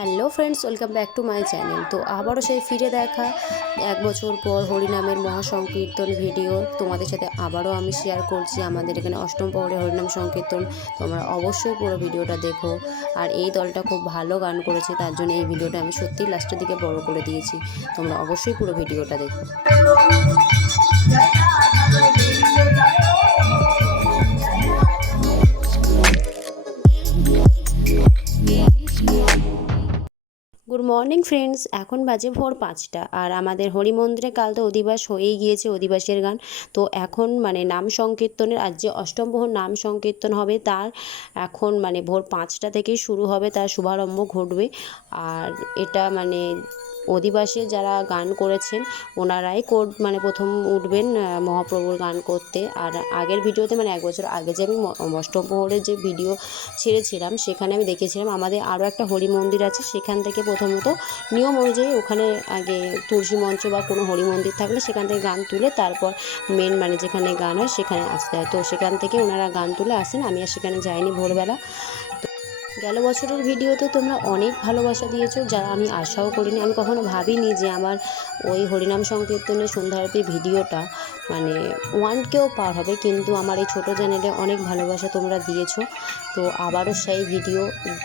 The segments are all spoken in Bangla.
Hello friends, welcome back to my channel. তো আবারও সেই ফিরে দেখা এক বছর পর হরিনামের মহাসংকীর্তন ভিডিও তোমাদের সাথে আবারও আমি শেয়ার করছি। আমাদের এখানে অষ্টম প্রহরে হরিনাম সংকীর্তন, তোমরা অবশ্যই পুরো ভিডিওটা দেখো। আর এই দলটা খুব ভালো গান করেছে, তার জন্য এই ভিডিওটা আমি সত্যিই লাস্টের দিকে বড় করে দিয়েছি। তোমরা অবশ্যই পুরো ভিডিওটা দেখো। গুড মর্নিং ফ্রেন্ডস, এখন বাজে ভোর 5টা। আর আমাদের হরি মন্দিরে কাল তো অধিবাস হয়েই গিয়েছে, অধিবাসের গান। তো এখন নাম সংকীর্তনের, আজ যে অষ্টম প্রহর নাম সংকীর্তন হবে তার এখন ভোর 5টা থেকেই শুরু হবে, তার শুভারম্ভ ঘটবে। আর এটা অধিবাসে যারা গান করেছেন ওনারাই প্রথম উঠবেন মহাপ্রভুর গান করতে। আর আগের ভিডিওতে এক বছর আগে যে আমি অষ্টম প্রহরের যে ভিডিও ছেড়েছিলাম সেখানে আমি দেখেছিলাম আমাদের আরও একটা হরি মন্দির আছে, সেখান থেকে প্রথমত নিয়ম অনুযায়ী ওখানে আগে তুলসী মঞ্চ বা কোনো হরি মন্দির থাকলে সেখান থেকে গান তুলে তারপর মেন যেখানে গান হয় সেখানে আসতে হয়। তো সেখান থেকে ওনারা গান তুলে আসেন, আমি আর সেখানে যাইনি ভোরবেলা। গেল বছরের ভিডিওতে তোমরা অনেক ভালোবাসা দিয়েছো, যা আমি আশাও করিনি। আমি কখনো ভাবিনি যে আমার ওই হরিনাম সংকীর্তনের সন্ধ্যারতির ভিডিওটা 1Kও পার হবে, কিন্তু আমার এই ছোটো চ্যানেলে অনেক ভালোবাসা তোমরা দিয়েছো। তো আবারও সেই ভিডিও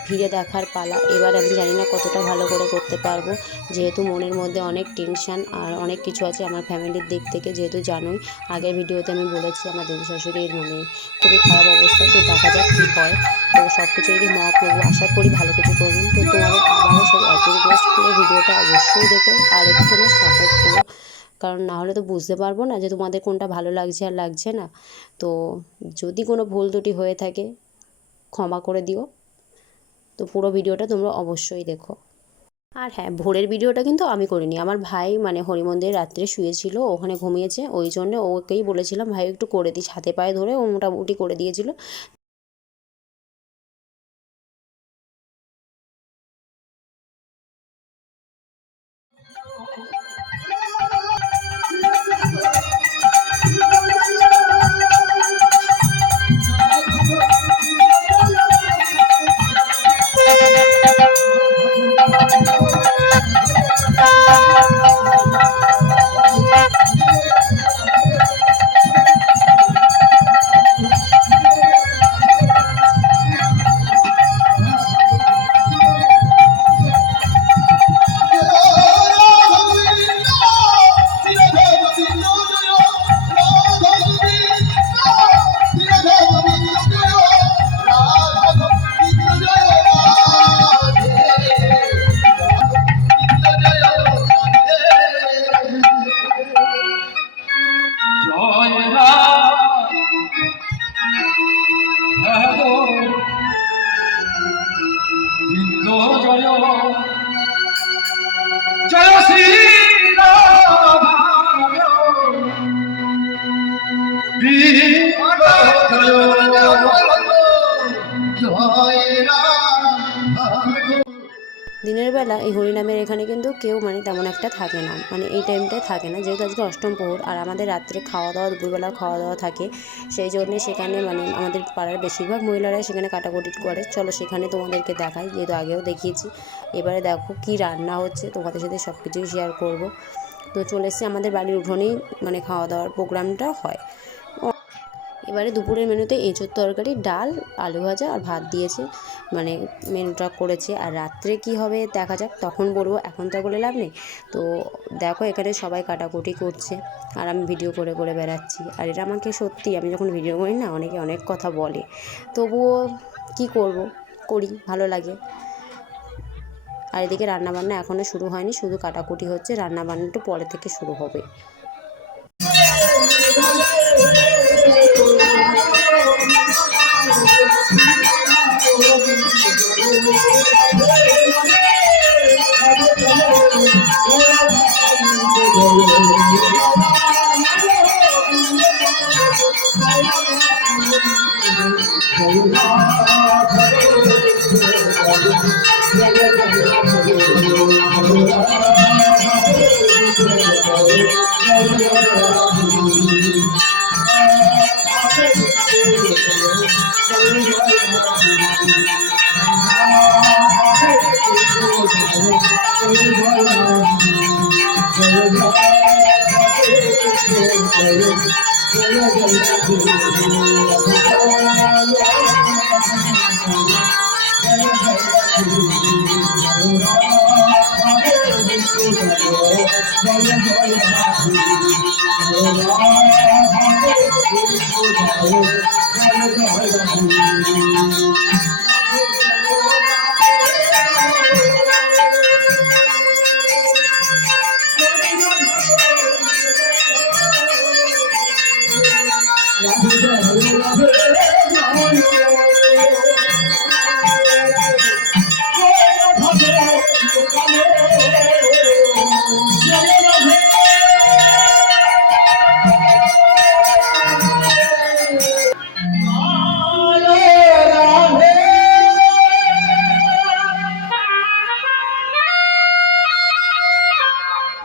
ফিরে দেখার পালা। এবার আমি জানি না কতটা ভালো করে করতে পারবো, যেহেতু মনের মধ্যে অনেক টেনশান আর অনেক কিছু আছে আমার ফ্যামিলির দিক থেকে। যেহেতু জানোই আগের ভিডিওতে আমি বলেছি আমার দিদি শাশুড়ির খুবই খারাপ অবস্থা। তো দেখা যাক কী হয়। তো সব কিছুরই মহাপ্রভু আশা করি ভালো কিছু করবেন। তো তোমাদের আবারও সেই একই রিকোয়েস্ট, পুরো ভিডিওটা অবশ্যই দেখো আর একটু তোমরা সাপোর্ট করো, কারণ না হলে তো বুঝতে পারবো না যে তোমাদের কোনটা ভালো লাগছে আর লাগছে না। তো যদি কোনো ভুল ত্রুটি হয়ে থাকে ক্ষমা করে দিও। তো পুরো ভিডিওটা তোমরা অবশ্যই দেখো। আর হ্যাঁ, ভোরের ভিডিওটা কিন্তু আমি করিনি, আমার ভাই হরি মন্দিরে রাত্রে শুয়েছিল, ওখানে ঘুমিয়েছে, ওই জন্য ওকেই বলেছিলাম ভাই একটু করে দিস, হাতে পায়ে ধরে ও মোটামুটি করে দিয়েছিল। জয় শ্রী দিনের বেলা এই হরিনামের এখানে কিন্তু কেউ তেমন একটা থাকে না, এই টাইমটায় থাকে না, যেহেতু আজকে অষ্টম প্রহর। আর আমাদের রাত্রে খাওয়া দাওয়া, দুপুরবেলা খাওয়া দাওয়া থাকে, সেই জন্যে সেখানে আমাদের পাড়ার বেশিরভাগ মহিলারাই সেখানে কাটাকুটি করে। চলো সেখানে তোমাদেরকে দেখাই, যেহেতু আগেও দেখিয়েছি। এবারে দেখো কি রান্না হচ্ছে, তোমাদের সাথে সব কিছুই শেয়ার করব। তো চলে এসেছি, আমাদের বাড়ির উঠোনেই খাওয়া দাওয়ার প্রোগ্রামটা হয়। এবারে দুপুরের মেনুতে এঁচোড় তরকারি, ডাল, আলু ভাজা আর ভাত দিয়েছে, মেনুটা করেছে। আর রাত্রে কি হবে দেখা যাক, তখন বলবো, এখন তো বলে লাভ নেই। তো দেখো এখানে সবাই কাটাকুটি করছে আর আমি ভিডিও করে করে বেড়াচ্ছি। আর এটা আমাকে সত্যি, আমি যখন ভিডিও করি না, অনেকে অনেক কথা বলে, তবুও কি করব, করি, ভালো লাগে। আর এদিকে রান্নাবান্না এখনও শুরু হয়নি, শুধু কাটাকুটি হচ্ছে, রান্নাবান্না একটু পরে থেকে শুরু হবে।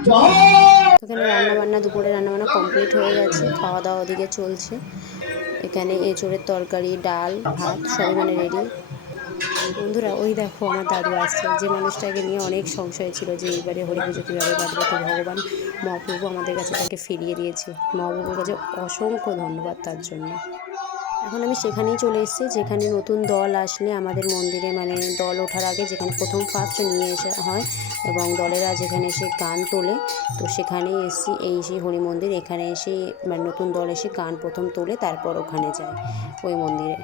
তো এখানে রান্নাবান্না, দুপুরে রান্নাবান্না কমপ্লিট হয়ে গেছে, খাওয়া দাওয়া ওদিকে চলছে। এখানে এঁচোড়ের তরকারি, ডাল, ভাত সবই মানে রেডি। বন্ধুরা ওই দেখো আমার দাদু আসছে, যে মানুষটাকে নিয়ে অনেক সংশয় ছিল যে এইবারে হরি পুজো কীভাবে কাটবে, তো ভগবান মহাপ্রভু আমাদের কাছে তাকে ফিরিয়ে দিয়েছে। মহাপ্রভুর কাছে অসংখ্য ধন্যবাদ তার জন্য। এখন আমি সেখানেই চলে এসেছি যেখানে নতুন দল আসলে আমাদের মন্দিরে মানে দল ওঠার আগে যেখানে প্রথম ফার্স্ট নিয়ে এসে হয় এবং দলেরা যেখানে এসে গান তোলে, তো সেখানেই এসেছি। এই সেই হরি মন্দির, এখানে এসে মানে নতুন দল এসে গান প্রথম তোলে, তারপর ওখানে যায় ওই মন্দিরে।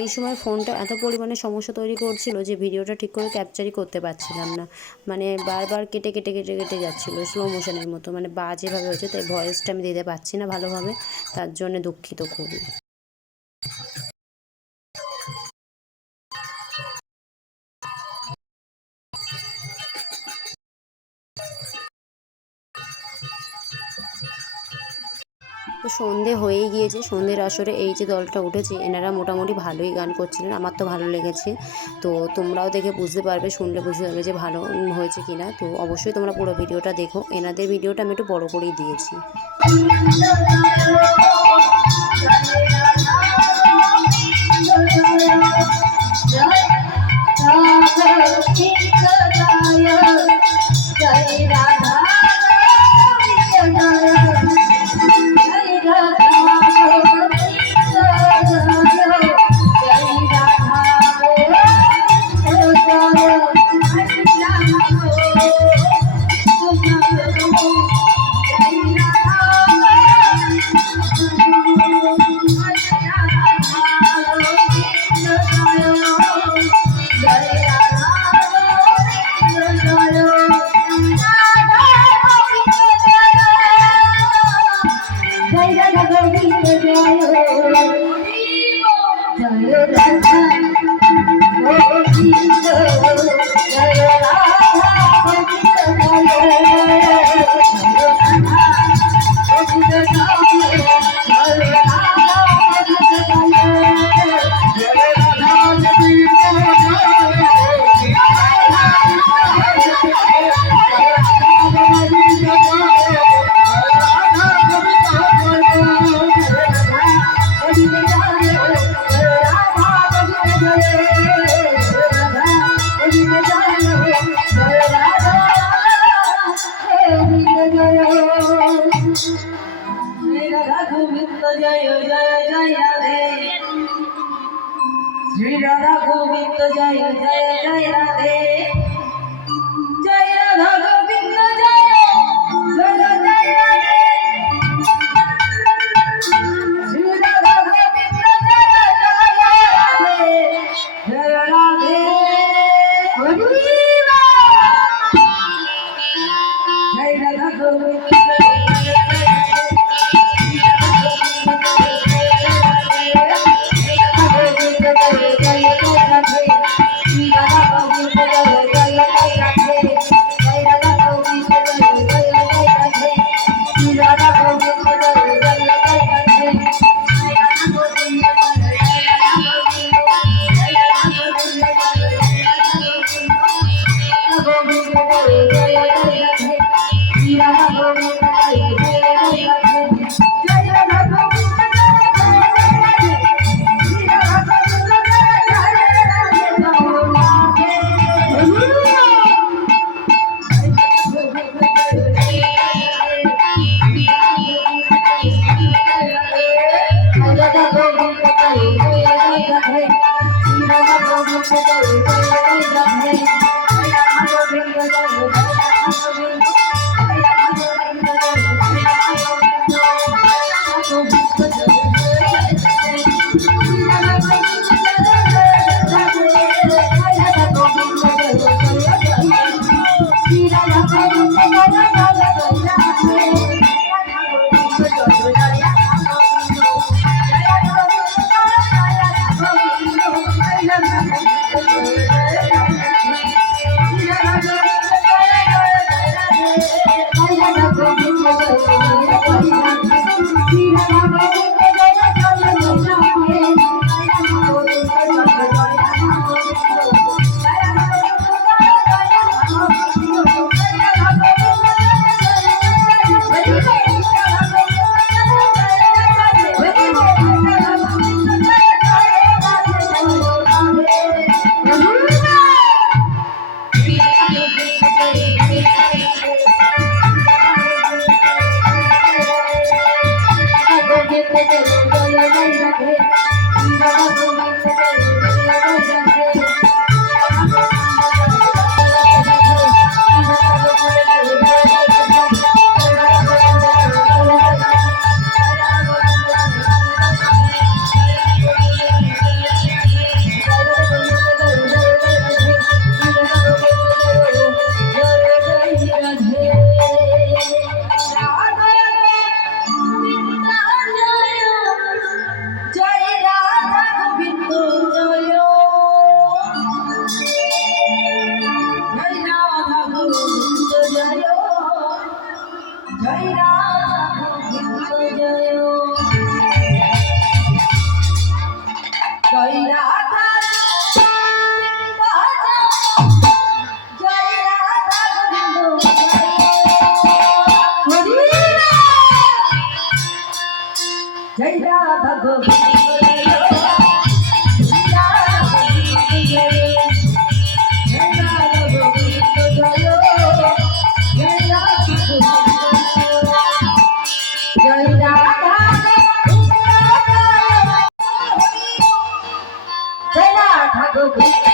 এই সময় ফোনটা এত পরিমাণে সমস্যা তৈরি করছিল যে ভিডিওটা ঠিক করে ক্যাপচারই করতে পারছিলাম না, মানে বারবার কেটে কেটে কেটে কেটে যাচ্ছিলো স্লো মোশনের মতো, মানে বাজেভাবে হয়েছে, তাই ভয়েসটা আমি দিতে পারছি না ভালোভাবে, তার জন্য দুঃখিত খুবই। তো সন্ধে হয়েই গিয়েছে, সন্ধ্যের আসরে এই যে দলটা উঠেছে এনারা মোটামুটি ভালোই গান করছিলেন, আমার তো ভালো লেগেছে। তো তোমরাও দেখে বুঝতে পারবে, শুনলে বুঝতে পারবে যে ভালো হয়েছে কিনা। তো অবশ্যই তোমরা পুরো ভিডিওটা দেখো, এনাদের ভিডিওটা আমি একটু বড় করেই দিয়েছি। श्री राधा गोविंद जय जय जय राधे जय राधा गोविंद जय जय जय राधे श्री राधा गोविंद जय जय राधे जय राधे जय राधा गोविंद जय জয় রাধা গোবিন্দ জয় রাধা জয় রাধা গোবিন্দ জয় রাধা গোবিন্দ জয় রাধা জয় রাধা গোবিন্দ